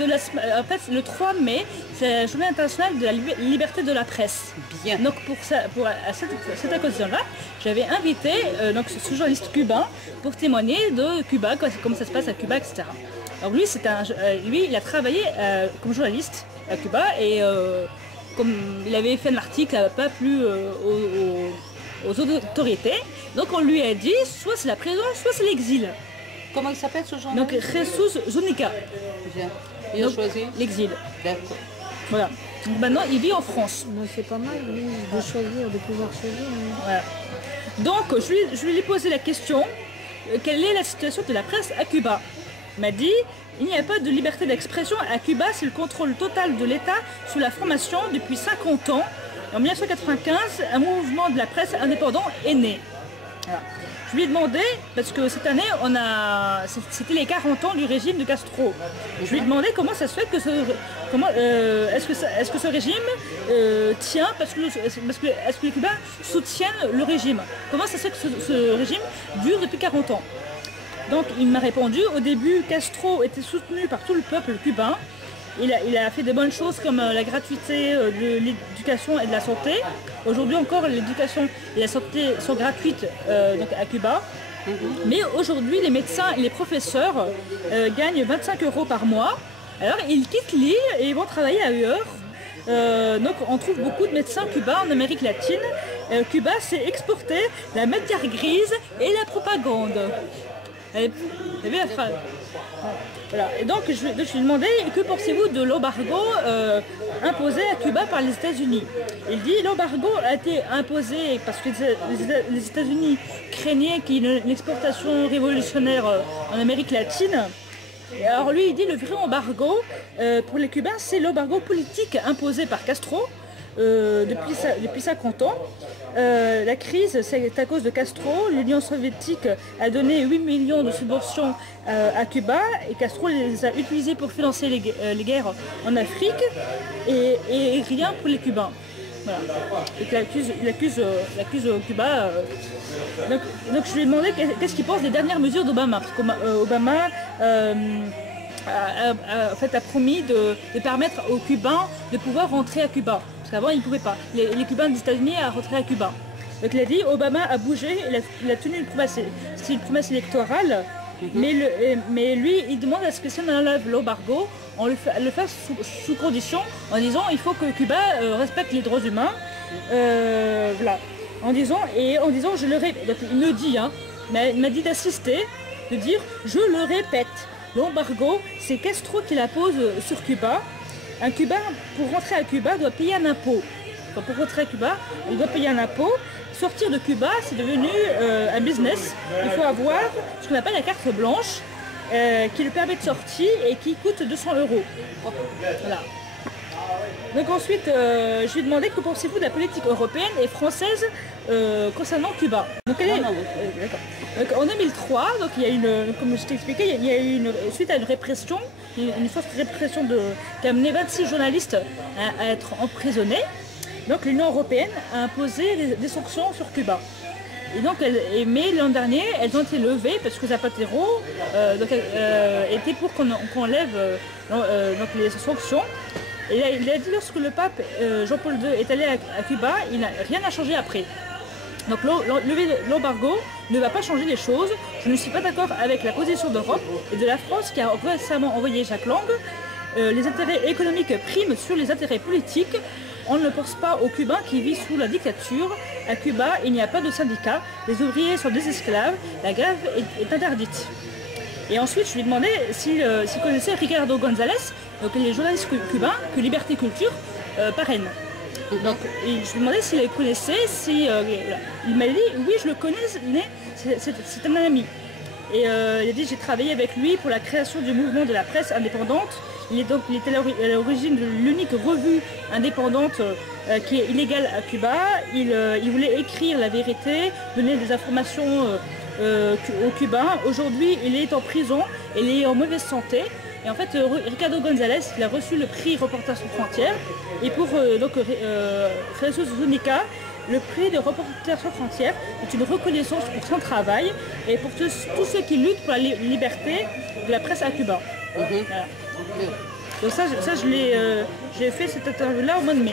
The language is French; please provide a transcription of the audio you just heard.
en fait, le 3 mai, c'est la journée internationale de la liberté de la presse. Bien. Donc à cette occasion-là, j'avais invité donc, ce journaliste cubain pour témoigner de Cuba, comment ça se passe à Cuba, etc. Alors lui, il a travaillé comme journaliste à Cuba et comme il avait fait un article, pas plu aux autorités. Donc on lui a dit, soit c'est la prison, soit c'est l'exil. Comment il s'appelle ce journaliste? Donc Jesus Zúñiga. Bien. Il a choisi l'exil. D'accord. Voilà. Donc maintenant il vit en France. C'est pas mal, oui, de choisir, de pouvoir choisir. Hein. Voilà. Donc je lui ai posé la question, quelle est la situation de la presse à Cuba? Il m'a dit, il n'y a pas de liberté d'expression à Cuba, c'est le contrôle total de l'État sous la formation depuis 50 ans. En 1995, un mouvement de la presse indépendant est né. Voilà. Je lui ai demandé, parce que cette année, c'était les 40 ans du régime de Castro. Je lui ai demandé comment ça se fait que est-ce que ce régime tient, est-ce que les Cubains soutiennent le régime? Comment ça se fait que ce régime dure depuis 40 ans? Donc il m'a répondu, au début, Castro était soutenu par tout le peuple cubain. Il a fait de bonnes choses comme la gratuité de l'éducation et de la santé. Aujourd'hui encore, l'éducation et la santé sont gratuites donc à Cuba. Mais aujourd'hui, les médecins et les professeurs gagnent 25 € par mois. Alors ils quittent l'île et ils vont travailler ailleurs. Donc on trouve beaucoup de médecins cubains en Amérique latine. Cuba s'est exporté la matière grise et la propagande. Vous avez vu la phrase? Voilà. Et donc je lui ai demandé, que pensez-vous de l'embargo imposé à Cuba par les États-Unis? Il dit, l'embargo a été imposé parce que les États-Unis craignaient qu'il y ait une exportation révolutionnaire en Amérique latine. Et alors lui, il dit, le vrai embargo pour les Cubains, c'est l'embargo politique imposé par Castro depuis 50 ans. La crise, c'est à cause de Castro. L'Union soviétique a donné 8 millions de subventions à Cuba et Castro les a utilisées pour financer les guerres en Afrique et rien pour les Cubains. Voilà. Donc il accuse Cuba. Donc je lui ai demandé qu'est-ce qu'il pense des dernières mesures d'Obama. Parce qu'Obama en fait, a promis de permettre aux Cubains de pouvoir rentrer à Cuba. Parce qu'avant, ils ne pouvaient pas. Les Cubains des États-Unis à rentrer à Cuba. Donc il a dit, Obama a bougé, il a tenu une promesse, c'est une promesse électorale, mais lui, il demande à ce que si on enlève l'embargo, on le fasse sous condition, en disant il faut que Cuba respecte les droits humains. Voilà. En disant, je le répète, donc il me dit, hein, mais il m'a dit d'assister, de dire, je le répète, l'embargo, c'est Castro qui la pose sur Cuba. Un Cubain, pour rentrer à Cuba, doit payer un impôt. Enfin, pour rentrer à Cuba, il doit payer un impôt. Sortir de Cuba, c'est devenu un business. Il faut avoir ce qu'on appelle la carte blanche, qui lui permet de sortir et qui coûte 200 €. Voilà. Donc ensuite, je lui ai demandé que pensez-vous de la politique européenne et française concernant Cuba. Donc, donc en 2003, donc, il y a comme je t'ai expliqué, il y a eu suite à une répression, une forte répression qui a amené 26 journalistes à être emprisonnés. Donc l'Union européenne a imposé des sanctions sur Cuba. Et donc, mais l'an dernier, elles ont été levées parce que Zapatero était pour qu'on lève donc les sanctions. Et il a dit lorsque le pape Jean-Paul II est allé à Cuba, rien n'a changé après. Donc lever l'embargo ne va pas changer les choses. Je ne suis pas d'accord avec la position d'Europe et de la France qui a récemment envoyé Jacques Lang. Les intérêts économiques priment sur les intérêts politiques. On ne pense pas aux Cubains qui vivent sous la dictature. À Cuba, il n'y a pas de syndicats. Les ouvriers sont des esclaves. La grève est interdite. Et ensuite, je lui ai demandé s'il connaissait Ricardo González, donc les journalistes cubains que Liberté Culture parraine. Donc, je lui ai demandé s'il les connaissait, il m'a dit oui, je le connais, c'est un ami. Et il a dit j'ai travaillé avec lui pour la création du mouvement de la presse indépendante. Il était à l'origine de l'unique revue indépendante qui est illégale à Cuba. Il voulait écrire la vérité, donner des informations aux Cubains. Aujourd'hui, il est en prison, il est en mauvaise santé. Et en fait, Ricardo González, il a reçu le prix Reporters sans frontières. Et pour Jesus Zúñiga, le prix de Reporters sans frontières est une reconnaissance pour son travail et pour tous ceux qui luttent pour la liberté de la presse à Cuba. Voilà. Donc ça j'ai fait cette interview-là au mois de mai.